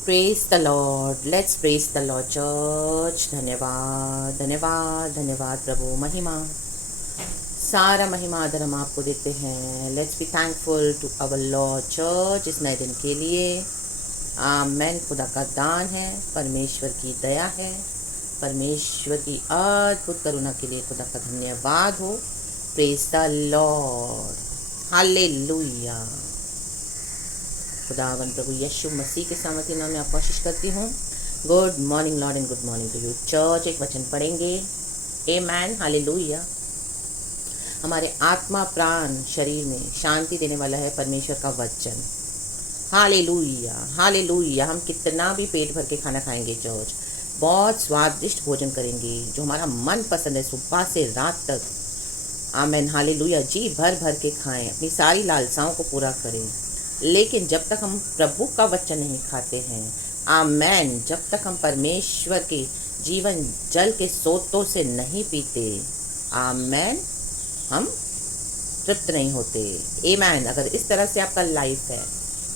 Praise the Lord, let's praise the Lord church. धन्यवाद धन्यवाद धन्यवाद प्रभु। महिमा, सारा महिमा आदर हम आपको देते हैं। Let's be thankful to our lord church इस नए दिन के लिए। आमेन। खुदा का दान है, परमेश्वर की दया है, परमेश्वर की अद्भुत करुणा के लिए खुदा का धन्यवाद हो। Praise the Lord, hallelujah. खुदावन प्रभु यीशु मसीह के सामर्थ्य नाम में आपको आशीष करती हूँ। Good morning lord and good morning to you church. एक वचन पढ़ेंगे। Amen, hallelujah. हमारे आत्मा प्राण शरीर में शांति देने वाला है परमेश्वर का वचन। Hallelujah hallelujah. हम कितना भी पेट भर के खाना खाएंगे चर्च, बहुत स्वादिष्ट भोजन करेंगे जो हमारा मन पसंद है, सुबह से रात तक। आमेन, हालेलुया। जी भर भर के खाएं, अपनी सारी लालसाओं को पूरा करें। लेकिन जब तक हम प्रभु का वचन नहीं खाते हैं, आमेन, जब तक हम परमेश्वर के जीवन जल के सोतों से नहीं पीते, आमेन, हम तृप्त नहीं होते। आमेन। अगर इस तरह से आपका लाइफ है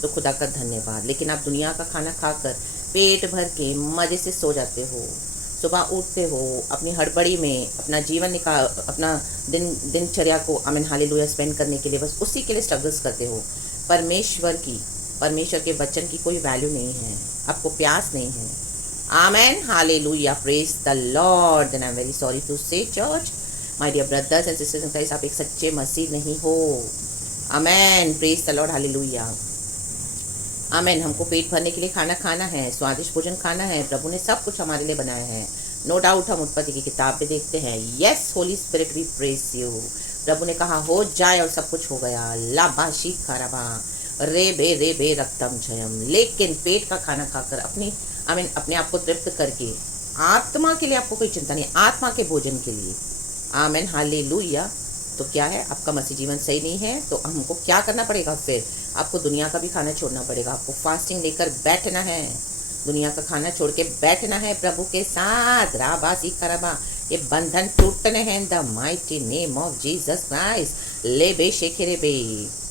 तो खुदा का धन्यवाद। लेकिन आप दुनिया का खाना खाकर पेट भर के मज़े से सो जाते हो, सुबह उठते हो, अपनी हड़बड़ी में अपना जीवन अपना दिनचर्या को आमेन हालेलुया स्पेंड करने के लिए बस उसी के लिए स्ट्रगल्स करते हो। परमेश्वर के वचन की कोई वैल्यू नहीं है, आपको प्यास नहीं है। Amen, hallelujah. Praise the Lord. Then I am very sorry to say church, my dear brothers and sisters in Christ, आप एक सच्चे मसीह नहीं हो। Amen, praise the Lord, hallelujah. Amen. हमको पेट भरने के लिए खाना खाना है, स्वादिष्ट भोजन खाना है। प्रभु ने सब कुछ हमारे लिए बनाया है। नो डाउट हम उत्पत्ति की किताब पे देखते हैं, yes Holy Spirit we praise you. प्रभु ने कहा हो जाए और सब कुछ हो गया। लाबाशी खराबा रे बे रक्तम जयम। लेकिन पेट का खाना खाकर अपने आप को तृप्त करके आत्मा के लिए आपको कोई चिंता नहीं, आत्मा के भोजन के लिए। आमेन, हालेलुया। तो क्या है, आपका मसीह जीवन सही नहीं है तो हमको क्या करना पड़ेगा? फिर आपको दुनिया का भी खाना छोड़ना पड़ेगा। आपको फास्टिंग लेकर बैठना है, दुनिया का खाना छोड़ के बैठना है प्रभु के साथ। राबासी खराबा, ये बंधन टूटने हैं the mighty name of Jesus Christ. ले बे शेखे बे,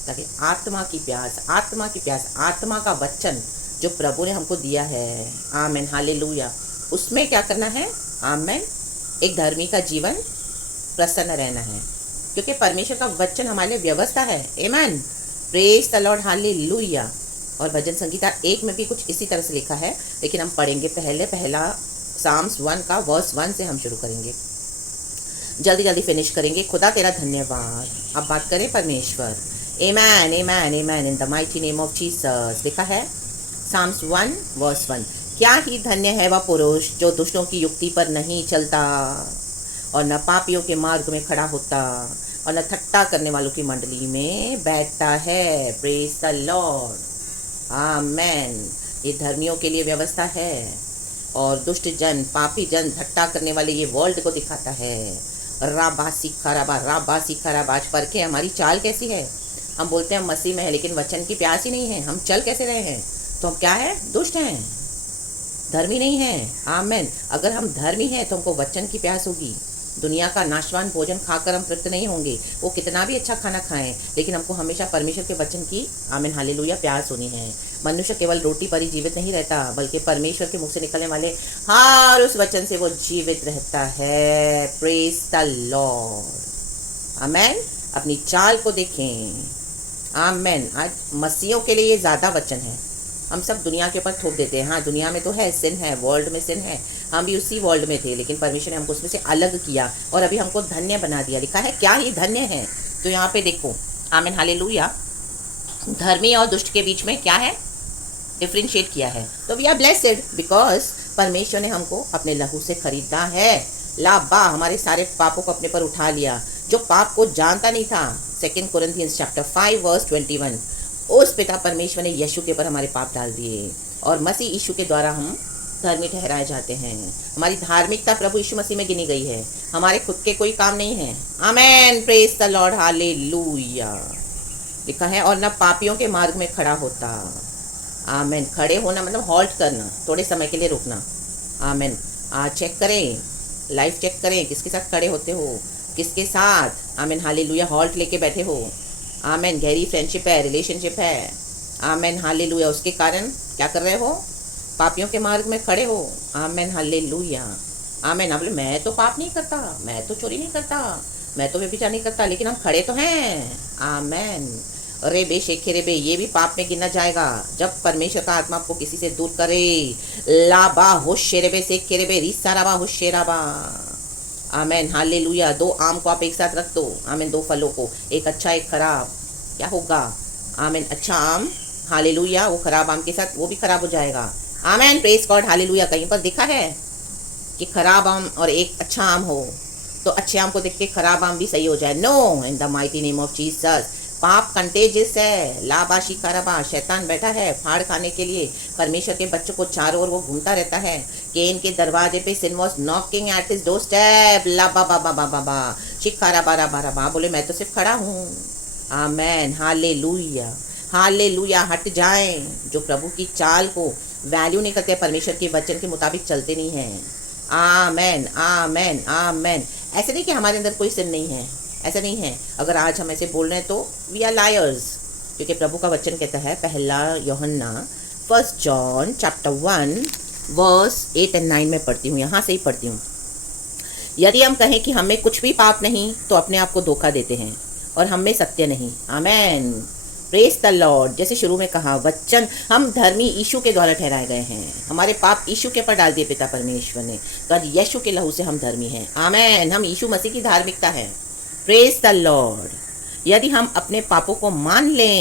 ताकि आत्मा की प्यास, आत्मा का वचन जो प्रभु ने हमको दिया है, आमेन, हालेलुया, उसमें क्या करना है? आमेन, एक धर्मी का जीवन, प्रसन्न रहना है, क्योंकि परमेश्वर का वचन हमारे लिए व्यवस्था है। आमेन, प्रेज द लॉर्ड, हालेलुया। और भजन संगीता 1 में भी कुछ इसी तरह से लिखा है, लेकिन हम पढ़ेंगे पहला साम्स 1 का वर्स 1 से हम शुरू करेंगे, जल्दी फिनिश करेंगे। खुदा तेरा धन्यवाद। अब बात करें परमेश्वर। Amen amen amen, in the mighty name of Jesus. लिखा है साम्स 1 वर्स 1, क्या ही धन्य है वह पुरुष जो दुष्टों की युक्ति पर नहीं चलता और न पापियों के मार्ग में खड़ा होता और न ठट्टा करने वालों की मंडली में बैठता है। प्रेज द लॉर्ड, आमेन। ये धर्मियों के लिए व्यवस्था है और दुष्ट जन, पापी जन, ठट्टा करने वाले ये वर्ल्ड को दिखाता है। राबासी खराबा। आज परखे हमारी चाल कैसी है। हम बोलते हैं हम मसीह में है, लेकिन वचन की प्यास ही नहीं है। हम चल कैसे रहे हैं? तो हम क्या है? दुष्ट हैं, धर्मी नहीं है। आमेन। अगर हम धर्मी हैं तो हमको वचन की प्यास होगी। दुनिया का नाशवान भोजन खाकर हम तृप्त नहीं होंगे, वो कितना भी अच्छा खाना खाएं, लेकिन हमको हमेशा परमेश्वर के वचन की, आमीन हालेलुया, प्यास होनी है। मनुष्य केवल रोटी पर ही जीवित नहीं रहता, बल्कि परमेश्वर के मुख से निकलने वाले हर उस वचन से वो जीवित रहता है। प्रेज द लॉर्ड, आमेन। अपनी चाल को देखें, आमेन। आज मसीहों के लिए ये ज़्यादा वचन है। हम सब दुनिया के ऊपर थोप देते हैं। हाँ, दुनिया में तो है, सिन है, वर्ल्ड में सिन है, हम भी उसी वर्ल्ड में थे, लेकिन परमेश्वर ने हमको उसमें से अलग किया और अभी हमको धन्य बना दिया। लिखा है क्या ही धन्य है। तो यहाँ पे देखो, आमीन हालेलुया, धर्मी और दुष्ट के बीच में क्या है? डिफ्रेंशिएट किया है। तो वी आर ब्लेसेड बिकॉज परमेश्वर ने हमको अपने लहू से खरीदा है। लाबा, हमारे सारे पापों को अपने पर उठा लिया। जो पाप को जानता नहीं था, 2 कोरिन्थियंस चैप्टर 5 वर्स 21, उस पिता परमेश्वर ने यीशु के ऊपर हमारे पाप डाल दिए और मसीह यीशु के द्वारा हम धर्मी ठहराए जाते हैं। हमारी धार्मिकता प्रभु यीशु मसीह में गिनी गई है। हमारे खुद के कोई काम नहीं है। आमेन, प्रेज द लॉर्ड, हालेलुया। लिखा है और न पापियों के मार्ग में खड़ा होता। आमेन। खड़े होना मतलब हॉल्ट करना, थोड़े समय के लिए रुकना। आमेन। चेक करें, लाइफ चेक करें, किसके साथ खड़े होते हो, किसके साथ, आमेन हालेलुया, हॉल्ट लेके बैठे हो। आमेन। गहरी फ्रेंडशिप है, रिलेशनशिप है, आमेन हालेलुया, उसके कारण क्या कर रहे हो? पापियों के मार्ग में खड़े हो। आमेन, हालेलुया, आमेन। आप बोले मैं तो पाप नहीं करता, मैं तो चोरी नहीं करता, मैं तो व्यभिचार नहीं करता, लेकिन हम खड़े तो हैं। आमेन। रेबे शेखे रेबे, ये भी पाप में गिना जाएगा जब परमेश्वर का आत्मा आपको किसी से दूर करे। लाबा होशे रेबे शेखे रेबे रीसा राबा होशे राबा। आमेन, हालेलुया। 2 आम को आप एक साथ रख दो, आमेन, 2 फलों को, एक अच्छा एक खराब, क्या होगा? आमेन, अच्छा आम, हालेलुया, वो खराब आम के साथ वो भी खराब हो जाएगा। आमेन, प्रेज गॉड, हालेलुया। कहीं पर देखा है कि खराब आम और एक अच्छा आम हो तो अच्छे आम को देख के खराब आम भी सही हो जाए? No, in the mighty name of Jesus. पाप कंटेजियस है, लाबाशी खराबा, शैतान बैठा है फाड़ खाने के लिए। परमेश्वर के बच्चों को चारों ओर वो घूमता रहता है। केन के दरवाजे पे sin was knocking at his doorstep. ला बा बा बा बा बा बा शिकारा बारा बारा बा, बोले मैं तो सिर्फ खड़ा हूँ। आमेन, हालेलुया, हालेलुया। हट जाएं जो प्रभु की चाल को वैल्यू नहीं करते, परमेश्वर के वचन के मुताबिक चलते नहीं हैं। आमेन, आमेन, आमेन। ऐसे नहीं कि हमारे अंदर कोई सिन नहीं है, ऐसा नहीं है। अगर आज हम ऐसे बोल रहे हैं तो वी आर लायर्स, क्योंकि प्रभु का वचन कहता है, पहला यूहन्ना 1 जॉन चैप्टर 1 वर्स 8 और 9 में पढ़ती हूँ, यहाँ से ही पढ़ती हूँ। यदि हम कहें कि हमें कुछ भी पाप नहीं तो अपने आप को धोखा देते हैं और हम में सत्य नहीं। आमेन, प्रेज द लॉर्ड। जैसे शुरू में कहा, वचन हम धर्मी यीशु के द्वारा ठहराए गए हैं। हमारे पाप यीशु के ऊपर डाल दिए पिता परमेश्वर ने, तो यीशु के लहू से हम धर्मी हैं। आमेन, हम यीशु मसीह की धार्मिकता है। Praise the Lord. यदि हम अपने पापों को मान ले,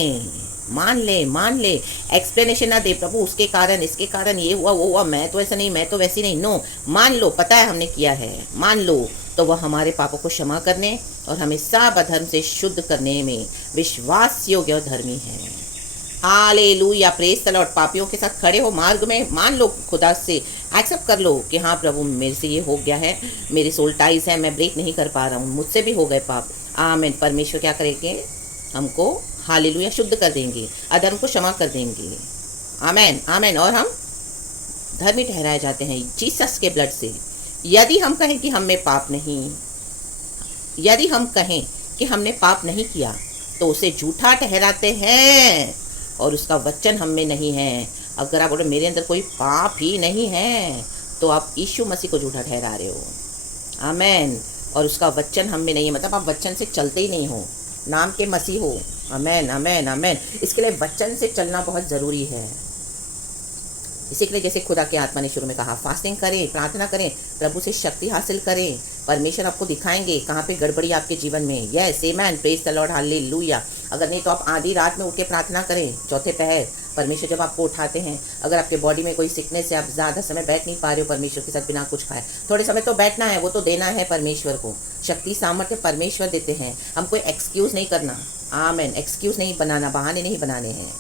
एक्सप्लेनेशन ना दे, प्रभु उसके कारण इसके कारण ये हुआ वो हुआ, मैं तो ऐसा नहीं, मैं तो वैसी नहीं। नो, मान लो, पता है हमने किया है, मान लो, तो वह हमारे पापों को क्षमा करने और हमें सब अधर्म से शुद्ध करने में विश्वास योग्य और धर्मी है। Hallelujah, praise the Lord. पापियों के साथ खड़े हो मार्ग में, मान लो, खुदा से एक्सेप्ट कर लो कि हाँ प्रभु मेरे से ये हो गया है, मेरी सोल टाइज है, मैं ब्रेक नहीं कर पा रहा हूँ, मुझसे भी हो गए पाप। आमीन। परमेश्वर क्या करेंगे? हमको हालेलुया शुद्ध कर देंगे, अधर्म को क्षमा कर देंगे। आमीन, आमीन। और हम धर्मी ठहराए जाते हैं जीसस के ब्लड से। यदि हम कहें कि हम में पाप नहीं, यदि हम कहें कि हमने पाप नहीं किया तो उसे झूठा ठहराते हैं और उसका वचन हम में नहीं है। अगर आप बोले मेरे अंदर कोई पाप ही नहीं है तो आप यीशु मसीह को झूठा ठहरा रहे हो। आमेन। और उसका वचन हम में नहीं है, मतलब आप वचन से चलते ही नहीं हो, नाम के मसीह हो। आमेन, आमेन, आमेन। इसके लिए वचन से चलना बहुत ज़रूरी है। इसी के लिए जैसे खुदा के आत्मा ने शुरू में कहा, फास्टिंग करें, प्रार्थना करें, प्रभु से शक्ति हासिल करें। परमेश्वर आपको दिखाएंगे कहाँ पे गड़बड़ी आपके जीवन में। Yes, amen, praise the Lord, hallelujah. अगर नहीं तो आप आधी रात में उठ के प्रार्थना करें, चौथे पहर, परमेश्वर जब आपको उठाते हैं। अगर आपके बॉडी में कोई सिकनेस है, आप ज़्यादा समय बैठ नहीं पा रहे हो परमेश्वर के साथ बिना कुछ खाए, थोड़े समय तो बैठना है, वो तो देना है परमेश्वर को। शक्ति सामर्थ्य परमेश्वर देते हैं, हमको एक्सक्यूज़ नहीं करना। आमेन, एक्सक्यूज़ नहीं बनाना, बहाने नहीं बनाने हैं।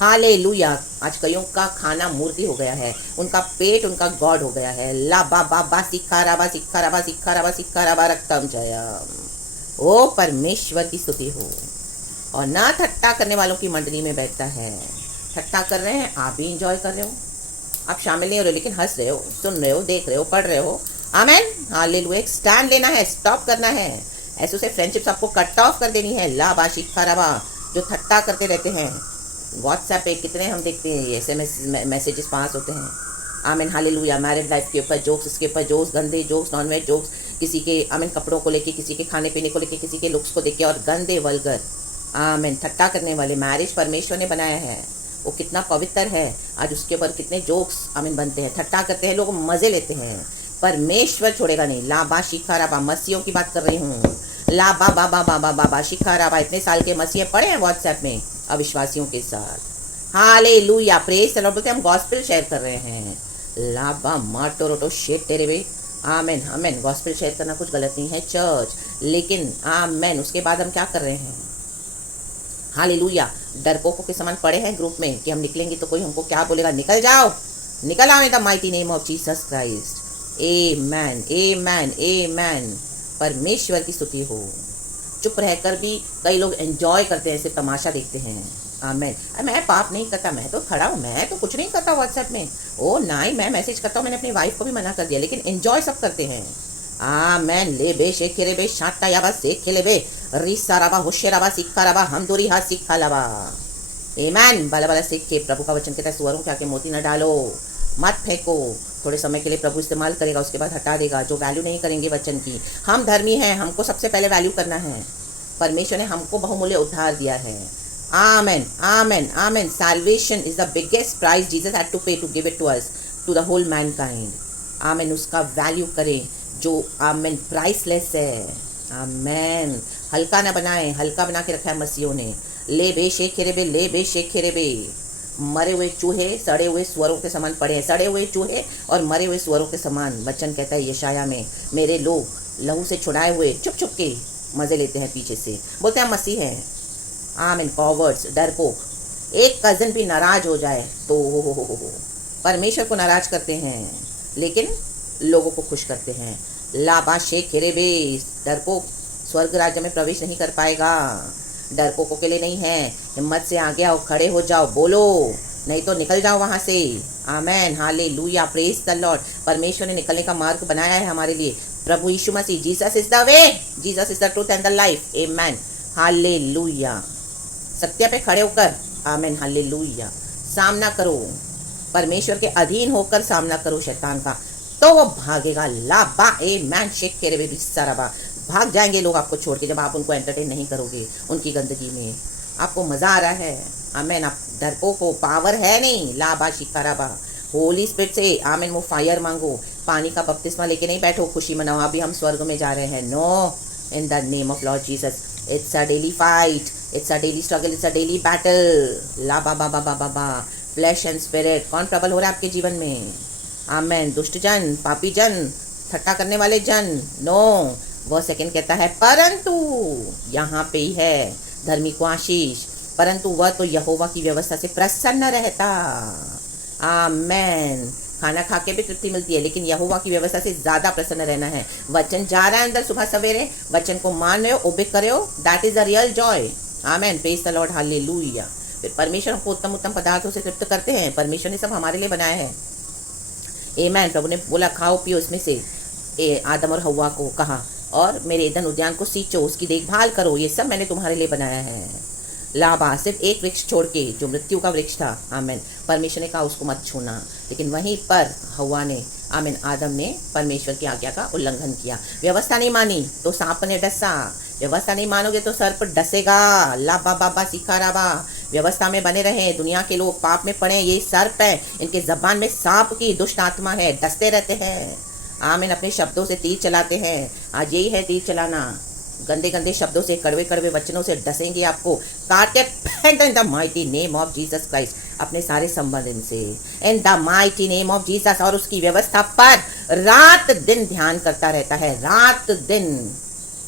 हालेलुया। आज कईयों का खाना मूर्ति हो गया है, उनका पेट उनका गॉड हो गया है। ला बा बा बा सिक्खा राबा सिक्खा राबा सिक्खा राबा सिक्खा राबा रक्तम जयम। ओ परमेश्वर की स्तुति हो। और ना ठट्टा करने वालों की मंडली में बैठता है। ठट्टा कर रहे हैं, आप भी इंजॉय कर रहे हो, आप शामिल नहीं हो रहे, लेकिन हंस रहे हो, सुन रहे हो, देख रहे हो, पढ़ रहे हो। आमेन, हालेलुया। एक स्टैंड लेना है, स्टॉप करना है। ऐसे से फ्रेंडशिप्स आपको कट ऑफ कर देनी है। ला बा सिक्खा राबा, जो ठट्टा करते रहते हैं। व्हाट्सएप पे कितने हम देखते हैं ये SMS मैसेजेस पास होते हैं। आमीन, हालेलुया। मैरिड लाइफ के ऊपर जोक्स, इसके ऊपर जोक्स, गंदे जोक्स, नॉनवेज जोक्स, किसी के आमीन कपड़ों को लेके, किसी के खाने पीने को लेके, किसी के लुक्स को देख के, और गंदे वल्गर आमीन ठट्टा करने वाले। मैरिज परमेश्वर ने बनाया है, वो कितना पवित्र है, आज उसके ऊपर कितने जोक्स आमीन बनते हैं, ठट्टा करते हैं, लोग मज़े लेते हैं। परमेश्वर छोड़ेगा नहीं। लाबा शिखा राबा, मसीहों की बात कर रही हूँ। ला बा बा बा बा बा बा बा शिखा राबा। इतने साल के मसीह पढ़े हैं व्हाट्सएप में अविश्वासियों के साथ। Hallelujah, praise the Lord. बोलते हम गॉस्पेल शेयर कर रहे हैं। लाबा माटो रोटो शेट तेरे वे। आमेन, आमेन। गॉस्पेल शेयर करना कुछ गलत नहीं है चर्च, लेकिन आमेन उसके बाद हम क्या कर रहे हैं? हालेलुया। डरपोकों के समान पड़े हैं ग्रुप में कि हम निकलेंगे तो कोई हमको क्या बोलेगा, निकल जाओ, निकल आओ in the mighty name of Jesus Christ. Amen, amen, amen. परमेश्वर की स्तुति हो। चुप रहकर भी कई लोग एंजॉय करते हैं, ऐसे तमाशा देखते हैं। आमेन। मैं पाप नहीं करता, मैं तो खड़ा हूँ, मैं तो कुछ नहीं करता व्हाट्सएप में। ओ नहीं, मैं मैसेज करता हूँ, मैंने अपनी वाइफ को भी मना कर दिया, लेकिन एंजॉय सब करते हैं। आमेन। ले बे शे खेले बे शाटा याबा से खेले बे रिसा राबा होशे राबा सिक्खा राबा हम दूरी हाथ सिक्खा लाबा। आमेन। बाला बाला सीख के प्रभु का वचन कहता है, सुअरों के आगे मोती न डालो। मत फेंको। थोड़े समय के लिए प्रभु इस्तेमाल करेगा, उसके बाद हटा देगा। जो वैल्यू नहीं करेंगे वचन की, हम धर्मी हैं, हमको सबसे पहले वैल्यू करना है। परमेश्वर ने हमको बहुमूल्य उद्धार दिया है। Amen, amen, amen. Salvation is the biggest price Jesus had to pay to give it to us, to the whole mankind. Amen, उसका वैल्यू करें जो आमेन प्राइसलेस है। आमेन, हल्का ना बनाए, हल्का बना के रखा है मसीहों ने। ले बे शेखेरे बे, ले बे शेखेरे बे। मरे हुए चूहे सड़े हुए स्वरों के समान पड़े हैं, सड़े हुए चूहे और मरे हुए स्वरों के समान। वचन कहता है यशाया में, मेरे लोग लहू से छुड़ाए हुए चुप चुप के मजे लेते हैं पीछे से, बोलते हैं हम मसीह हैं। आमीन। कॉवर्ड्स, डरपोक। एक कजन भी नाराज हो जाए तो हो परमेश्वर को नाराज करते हैं, लेकिन लोगों को खुश करते हैं। लाबा शेख खेरेबे। डरपोक स्वर्ग राज्य में प्रवेश नहीं कर पाएगा। डरपोकों के लिए नहीं है। हिम्मत से आगे आओ, खड़े हो जाओ, बोलो, नहीं तो निकल जाओ वहाँ से। Amen, hallelujah, praise the Lord. परमेश्वर ने निकलने का मार्ग बनाया है हमारे लिए। प्रभु यीशु मसीह, Jesus is the way, Jesus is the truth and the life. Amen, hallelujah. सत्य पे खड़े होकर, आमेन, हालेलुया, सामना करो। परमेश्वर के अधीन होकर सामना करो शैतान का, तो वो भागेगा। लाबा आमेन, शेख के रे साराबा। भाग जाएंगे लोग आपको छोड़ के, जब आप उनको एंटरटेन नहीं करोगे उनकी गंदगी में। आपको मज़ा आ रहा है, आमेन। आप डरपोक को पावर है नहीं। लाबा शिकाराबा, होली स्पिरिट से आमेन वो फायर मांगो। पानी का बपतिस्मा लेके नहीं बैठो, खुशी मनाओ अभी हम स्वर्ग में जा रहे हैं। No, in the name of Lord Jesus, it's a daily fight, it's a daily struggle, it's a daily battle. ला बा बा बा बा बा बा। फ्लैश एंड स्पिरिट, कौन प्रबल हो रहा है आपके जीवन में? आमेन। दुष्ट जन, पापी जन, ठट्टा करने वाले जन, नो। वह सेकंड कहता है परंतु, यहाँ पे ही है धर्मी को आशीष, परंतु वह तो यहोवा की व्यवस्था से प्रसन्न रहता। आमेन। खाना खा के भी तृप्ति मिलती है, लेकिन यहोवा की व्यवस्था से ज़्यादा प्रसन्न रहना है। वचन जा रहा है अंदर सुबह सवेरे, वचन को मान रहे हो, ओबे कर रहे हो, that is the real Joy. Amen, praise the Lord, hallelujah. फिर परमेश्वर हमको उत्तम उत्तम पदार्थों से तृप्त करते हैं। परमेश्वर ने सब हमारे लिए बनाया है। आमेन। प्रभु ने बोला खाओ पियो इसमें से। आदम और हव्वा को कहा, और मेरे ईदन उद्यान को सींचो, उसकी देखभाल करो, ये सब मैंने तुम्हारे लिए बनाया है। लाबा, सिर्फ एक वृक्ष छोड़ के जो मृत्यु का वृक्ष था, आमेन, परमेश्वर ने कहा उसको मत छूना, लेकिन वहीं पर हव्वा ने, आमेन, आदम ने परमेश्वर की आज्ञा का उल्लंघन किया। व्यवस्था नहीं मानी तो सांप ने डसा, व्यवस्था नहीं मानोगे तो सर्प डसेगा। लाबा बाबा सिखाराबा। व्यवस्था में बने रहें। दुनिया के लोग पाप में पड़े, ये सर्प है, इनके जबान में सांप की दुष्ट आत्मा है, डसते रहते हैं। आमीन। अपने शब्दों से तीर चलाते हैं। आज यही है तीर चलाना, गंदे गंदे शब्दों से, कड़वे कड़वे वचनों से डसेंगे आपको, काट के फेंक दो इन the mighty name of Jesus Christ, अपने सारे संबंध से, इन the mighty name of Jesus. और उसकी व्यवस्था पर रात दिन ध्यान करता रहता है, रात दिन,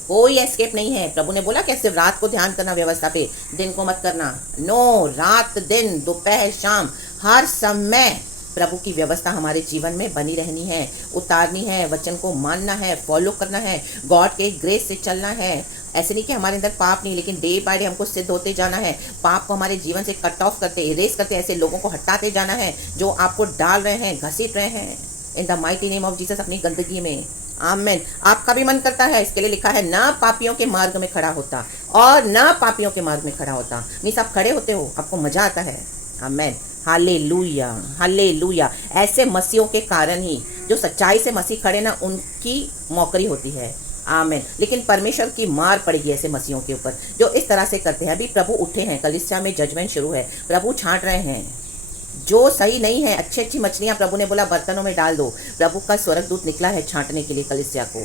कोई एस्केप नहीं है। प्रभु ने बोला कि सिर्फ रात को ध्यान करना व्यवस्था पे, दिन को मत करना। नो, रात दिन, दोपहर शाम, हर समय प्रभु की व्यवस्था हमारे जीवन में बनी रहनी है, उतारनी है, वचन को मानना है, फॉलो करना है, गॉड के ग्रेस से चलना है। ऐसे नहीं कि हमारे अंदर पाप नहीं, लेकिन डे बाय डे हमको सिद्ध होते जाना है। पाप को हमारे जीवन से कट ऑफ करते, इरेज करते, ऐसे लोगों को हटाते जाना है जो आपको डाल रहे हैं, घसीट रहे हैं, इन the mighty name of Jesus, अपनी गंदगी में। आमेन। आपका भी मन करता है, इसके लिए लिखा है ना पापियों के मार्ग में खड़ा होता और ना पापियों के मार्ग में खड़ा होता। मीन्स आप खड़े होते हो, आपको मजा आता है। Amen, hallelujah, hallelujah. ऐसे मसीहों के कारण ही जो सच्चाई से मसीह खड़े ना, उनकी मौकरी होती है। आमेन। लेकिन परमेश्वर की मार पड़ेगी ऐसे मसीहों के ऊपर जो इस तरह से करते हैं। अभी प्रभु उठे हैं, कलीसिया में जजमेंट शुरू है, प्रभु छांट रहे हैं जो सही नहीं है। अच्छी अच्छी मछलियां प्रभु ने बोला बर्तनों में डाल दो, प्रभु का स्वर्गदूत निकला है छांटने के लिए कलीसिया को।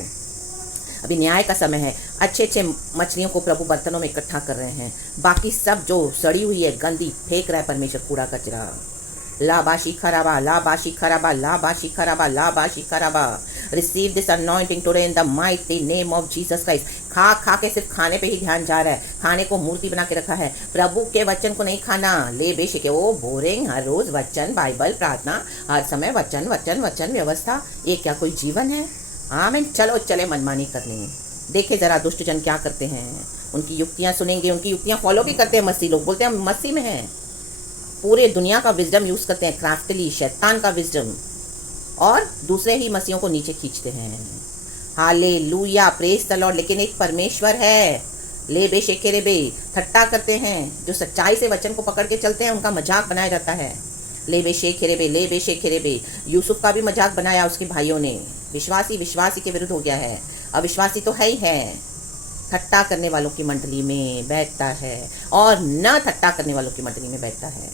अभी न्याय का समय है, अच्छे अच्छे मछलियों को प्रभु बर्तनों में इकट्ठा कर रहे हैं, बाकी सब जो सड़ी हुई है, गंदी, फेंक रहा है परमेश्वर कूड़ा कचरा। लाबाशी खराबा, लाबाशी खराबा, लाबाशी खराबा, लाबाशी खराबा। Receive this anointing today in the mighty name of Jesus Christ. खा खा के सिर्फ खाने पे ही ध्यान जा रहा है, खाने को मूर्ति बना के रखा है, प्रभु के वचन को नहीं खाना। ले बेशिके वो बोरिंग, हर रोज वचन, बाइबल, प्रार्थना, हर समय वचन वचन वचन, व्यवस्था, ये क्या कोई जीवन है? आमीन। चलो चले मनमानी करने, देखे जरा दुष्ट जन क्या करते हैं, उनकी युक्तियां सुनेंगे, उनकी युक्तियां फॉलो भी करते हैं। मसीह लोग बोलते हैं हम मसीह में हैं, पूरे दुनिया का विजडम यूज करते हैं, क्राफ्टली, शैतान का विजडम, और दूसरे ही मसीहों को नीचे खींचते हैं। Hallelujah, praise the Lord. लेकिन एक परमेश्वर है, ले बे शेखे बे, ठट्टा करते हैं, जो सच्चाई से वचन को पकड़ के चलते हैं, उनका मजाक बनाया जाता है। ले बेशे खेरेबे। यूसुफ का भी मजाक बनाया उसके भाइयों ने। विश्वासी विश्वासी के विरुद्ध हो गया है, अविश्वासी तो है ही है। ठट्टा करने वालों की मंडली में बैठता है और न ठट्टा करने वालों की मंडली में बैठता है।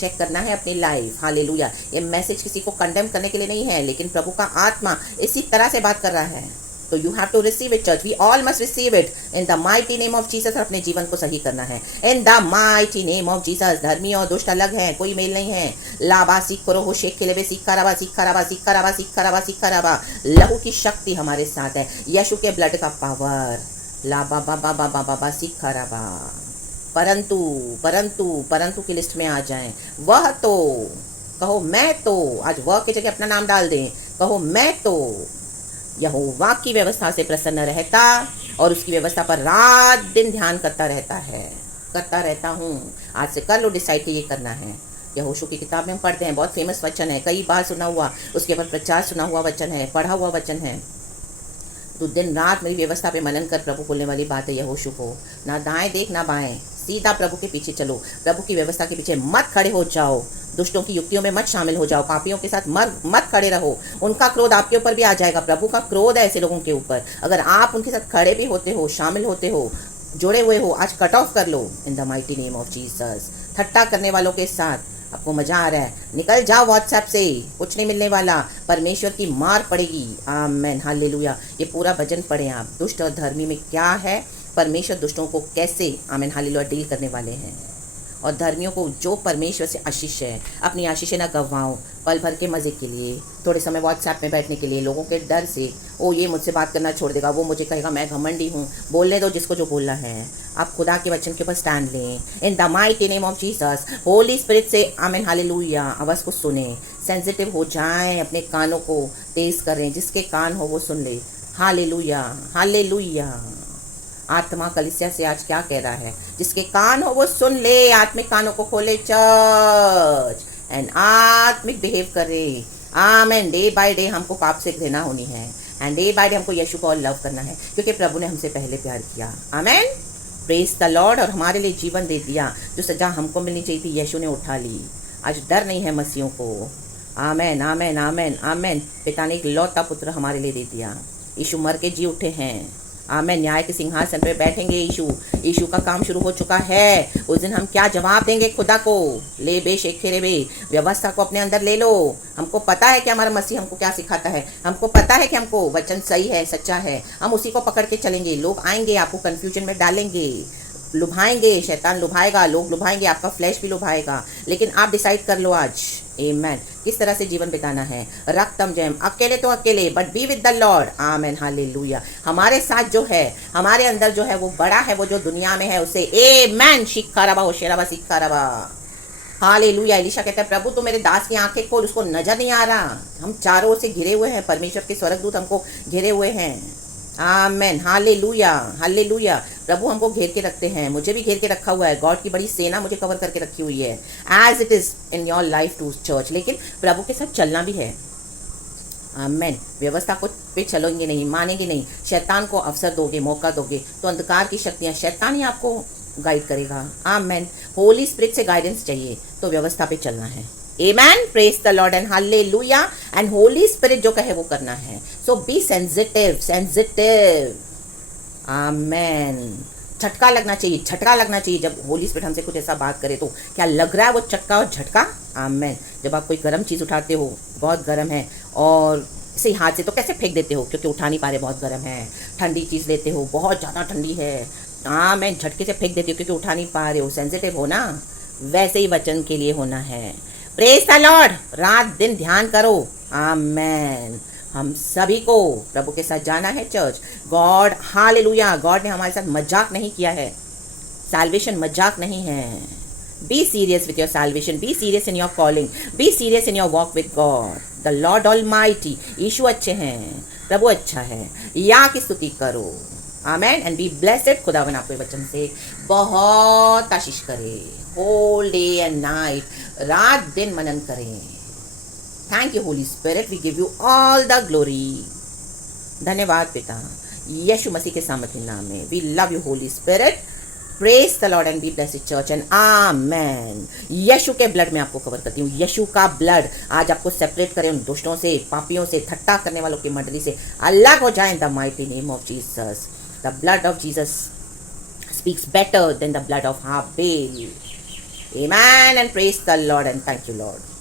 चेक करना है अपनी लाइफ। हालेलुया। ये मैसेज किसी को कंडेम करने के लिए नहीं है, लेकिन प्रभु का आत्मा इसी तरह से बात कर रहा है। तो you have to receive it church, we all must receive it in the mighty name of Jesus. अपने जीवन को सही करना है in the mighty name of Jesus. धर्मी और दुष्ट अलग है, कोई मेल नहीं है। लाबा सीख करो हो शेख खेले सीखा रबा सीखा रबा सीखा रबा सीखा रबा सीखा रबा। लहू की शक्ति हमारे साथ है, यीशु के ब्लड का पावर। लाबा बाबा बाबा बाबा सीखा रबा। परंतु परंतु परंतु की लिस्ट में आ जाएं। वह तो कहो मैं तो, आज वह की जगह अपना नाम डाल दें। कहो मैं तो यहोवा की व्यवस्था से प्रसन्न रहता और उसकी व्यवस्था पर रात दिन ध्यान करता रहता हूँ। आज से कर लो डिसाइड कि ये करना है। यहोशू की किताब में हम पढ़ते हैं, बहुत फेमस वचन है, कई बार सुना हुआ, उसके ऊपर प्रचार सुना हुआ वचन है, पढ़ा हुआ वचन है। तो दिन रात मेरी व्यवस्था पे मनन कर, प्रभु बोलने वाली बात है यहोशू को। ना दाएं देख ना बाएं, सीधा प्रभु के पीछे चलो। प्रभु की व्यवस्था के पीछे मत खड़े हो जाओ, दुष्टों की युक्तियों में मत शामिल हो जाओ, पापियों के साथ मत खड़े रहो। उनका क्रोध आपके ऊपर भी आ जाएगा। प्रभु का क्रोध है ऐसे लोगों के ऊपर। अगर आप उनके साथ खड़े भी होते हो, शामिल होते हो, जुड़े हुए हो, आज कट ऑफ कर लो in the mighty name of Jesus. ठट्टा करने वालों के साथ आपको मजा आ रहा है, निकल जाओ व्हाट्सएप से, कुछ नहीं मिलने वाला, परमेश्वर की मार पड़ेगी। Amen hallelujah. ये पूरा भजन पढ़े आप। दुष्ट और धर्मी में क्या है, परमेश्वर दुष्टों को कैसे आमेन हालेलुया डील करने वाले हैं, और धर्मियों को जो परमेश्वर से आशीष है, अपनी आशीषें ना गंवाओ पल भर के मज़े के लिए, थोड़े समय व्हाट्सएप में बैठने के लिए, लोगों के डर से, ओ ये मुझसे बात करना छोड़ देगा, वो मुझे कहेगा मैं घमंडी हूँ। बोलने दो जिसको जो बोलना है। आप खुदा के वचन के ऊपर स्टैंड लें इन the mighty name of Jesus. Holi spirit से आमेन हालेलुया आवाज़ को सुने, सेंसिटिव हो जाएं, अपने कानों को तेज करें, जिसके कान हो वो सुन ले। Hallelujah hallelujah. आत्मा कलीसिया से आज क्या कह रहा है, जिसके कान हो वो सुन ले, आत्मिक कानों को खोले चर्च एंड आत्मिक बिहेव करे। आमेन। डे बाय डे हमको पाप से घृणा होनी है एंड डे बाय डे हमको यीशु को और लव करना है, क्योंकि प्रभु ने हमसे पहले प्यार किया। आमेन। Praise the Lord. और हमारे लिए जीवन दे दिया, जो सजा हमको मिलनी चाहिए थी यीशु ने उठा ली। आज डर नहीं है मसीहों को। आमेन आमेन आमेन आमेन। पिता ने एक लौता पुत्र हमारे लिए दे दिया। यीशु मर के जी उठे हैं। आमेन। न्याय के सिंहासन पे बैठेंगे यीशु का काम शुरू हो चुका है। उस दिन हम क्या जवाब देंगे खुदा को। ले बे शेखे बे। व्यवस्था को अपने अंदर ले लो। हमको पता है कि हमारा मसीह हमको क्या सिखाता है, हमको पता है कि हमको वचन सही है, सच्चा है, हम उसी को पकड़ के चलेंगे। लोग आएंगे, आपको कन्फ्यूजन में डालेंगे, लुभाएंगे, शैतान लुभाएगा, लोग लुभाएंगे, आपका फ्लैश भी लुभाएगा, लेकिन आप डिसाइड कर लो आज आमेन किस तरह से जीवन बिताना है। रक्तम जयम। अकेले तो अकेले, but be with the Lord. Amen hallelujah. हमारे साथ जो है, हमारे अंदर जो है, वो बड़ा है, वो जो दुनिया में है उसे। आमेन। शिखा रबा होशेराबा सिखा रबा। हालेलुया। एलिशा कहता है प्रभु तो मेरे दास की आंखें खोल, उसको नजर नहीं आ रहा, हम चारों ओर से घिरे हुए हैं, परमेश्वर के स्वर्गदूत हमको घेरे हुए हैं। Amen hallelujah hallelujah. प्रभु हमको घेर के रखते हैं, मुझे भी घेर के रखा हुआ है। गॉड की बड़ी सेना मुझे कवर करके रखी हुई है, as it is in your life to church. लेकिन प्रभु के साथ चलना भी है। आमेन। व्यवस्था को पे चलोगे नहीं, मानेंगे नहीं, शैतान को अवसर दोगे, मौका दोगे, तो अंधकार की शक्तियाँ, शैतान ही आपको गाइड करेगा। आमेन। होली स्पिरिट से गाइडेंस चाहिए तो व्यवस्था पे चलना है। Amen. Praise the Lord and hallelujah. And Holy Spirit जो कहे वो करना है। So be sensitive. Amen. झटका लगना चाहिए जब होली स्पिरिट हमसे कुछ ऐसा बात करे तो क्या लग रहा है वो चटका और झटका। आमेन। जब आप कोई गर्म चीज़ उठाते हो, बहुत गर्म है, और इसे हाथ से तो कैसे फेंक देते हो, क्योंकि उठा नहीं पा रहे, बहुत गर्म है। ठंडी चीज़ लेते हो, बहुत ज़्यादा ठंडी है, आमेन, झटके से फेंक देते हो क्योंकि उठा नहीं पा रहे हो। सेंसिटिव हो ना, वैसे ही वचन के लिए होना है। Praise the Lord. रात दिन ध्यान करो। आमेन। हम सभी को प्रभु के साथ जाना है चर्च। God hallelujah. गॉड ने हमारे साथ मजाक नहीं किया है। सैल्वेशन मजाक नहीं है। Be serious with your salvation, be serious in your calling, be serious in your walk with God. The Lord Almighty. यीशु अच्छे हैं, प्रभु अच्छा है, या की स्तुति करो। आमेन। And be blessed. खुदावन आपके वचन से बहुत आशीष करे। होल डे एंड नाइट, रात दिन मनन करें। Thank you Holy Spirit, we give you all the glory. धन्यवाद पिता, यीशु मसीह के सामर्थ्य नाम में। We love you Holy Spirit. Praise the Lord and be blessed church and amen. यीशु के ब्लड में आपको कवर करती हूँ। यीशु का ब्लड आज आपको सेपरेट करे उन दुष्टों से, पापियों से, ठट्टा करने वालों की मंडली से। अलग हो जाए इन the mighty name of Jesus. The blood of Jesus speaks better than the blood of Habel. Amen and praise the Lord and thank you, Lord.